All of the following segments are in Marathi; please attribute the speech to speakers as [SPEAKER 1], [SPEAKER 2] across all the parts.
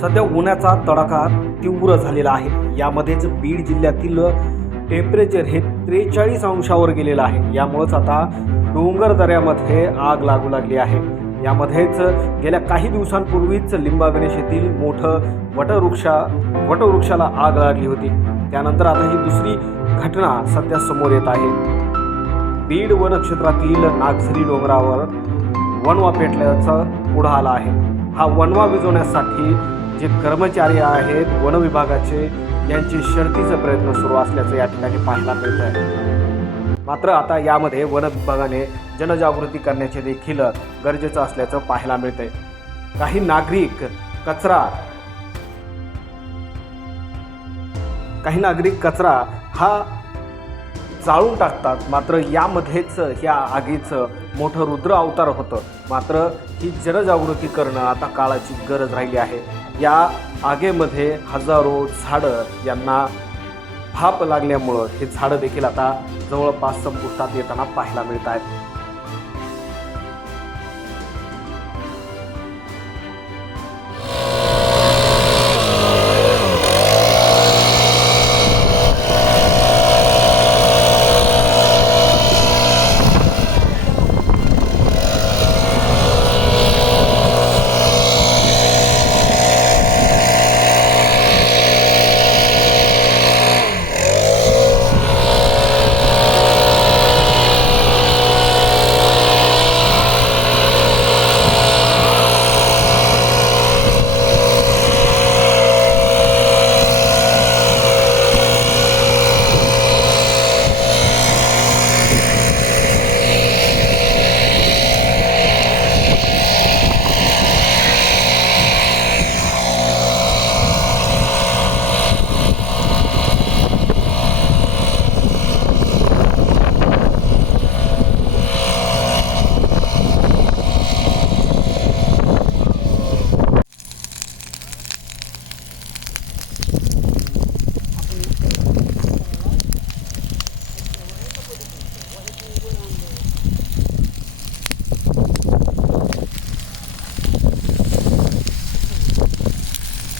[SPEAKER 1] सध्या उन्हाचा तडाखा तीव्र झालेला आहे. यामध्येच बीड जिल्ह्यातील टेम्परेचर हे त्रेचाळीस अंशावर गेलेलं आहे. यामुळंच आता डोंगर दऱ्यामध्ये आग लागू लागली आहे. यामध्येच गेल्या काही दिवसांपूर्वीच लिंबा गणेश येथील मोठं वटवृक्षा वटवृक्षाला आग लागली होती. त्यानंतर आता ही दुसरी घटना सध्या समोर येत आहे. बीड वनक्षेत्रातील नागझरी डोंगरावर वनवा पेटल्याचा पुढं आला आहे. हा वनवा विजवण्यासाठी जे कर्मचारी आहेत वन विभागाचे यांचे प्रयत्न सुरू असल्याचं या ठिकाणी पाहायला मिळत आहे मात्र आता यामध्ये वन विभागाने जनजागृती करण्याचे देखील गरजेचं असल्याचं पाहायला मिळतंय. काही नागरिक कचरा काही नागरिक कचरा हा जाळून टाकतात. मात्र यामध्येच ह्या आगीचं मोठं रुद्र अवतार होतं. मात्र ही जनजागृती करणं आता काळाची गरज राहिली आहे. या आगेमध्ये हजारो झाडं यांना भाप लागल्यामुळं हे झाडं देखील आता जवळपास संपुष्टात येताना पाहायला मिळत आहेत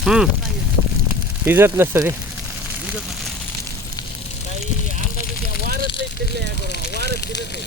[SPEAKER 2] इजत नसतं ते.
[SPEAKER 3] काही वारच नाही फिरले या करून वारच फिरत नाही